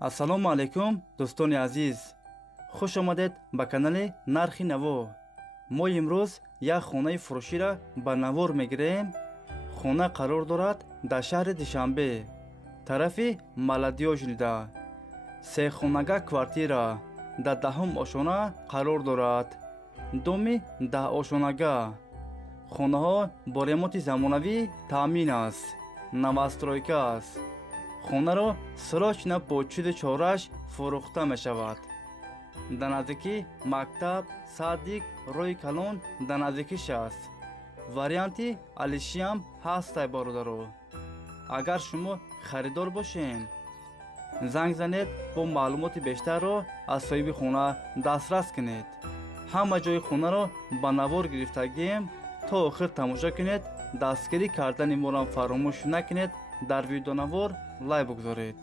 ассалому алайкум дӯстони азиз, хуш омадед ба канали Нархи Наво. Мо имрӯз як хонаи фурӯширо ба навор мегирем. Хона қарор дорад дар шаҳри Душанбе, тарафи Маладиёжнида. Сехонага квартира дар 10-ум ошона қарор дорад. доми 10 ошонага. хонаҳо бо ремонти замонавӣ таъмин аст. Новостройка аст. хонаро срочно по чуди чораш фурӯхта мешавад. дар наздики мактаб, садик, роҳи калон дар наздикиш аст. варианти алишиам ҳастай бародаро. агар шумо харидор бошем, занг занед, бо маълумоти бештарро аз соҳиби хона дастрас кунед. ҳама ҷои хонаро ба навор гирифтагием. то охир тамошо кунед. дастгирӣ кардани моро фаромӯш накунед. дар видеонавор лайк бигзоред.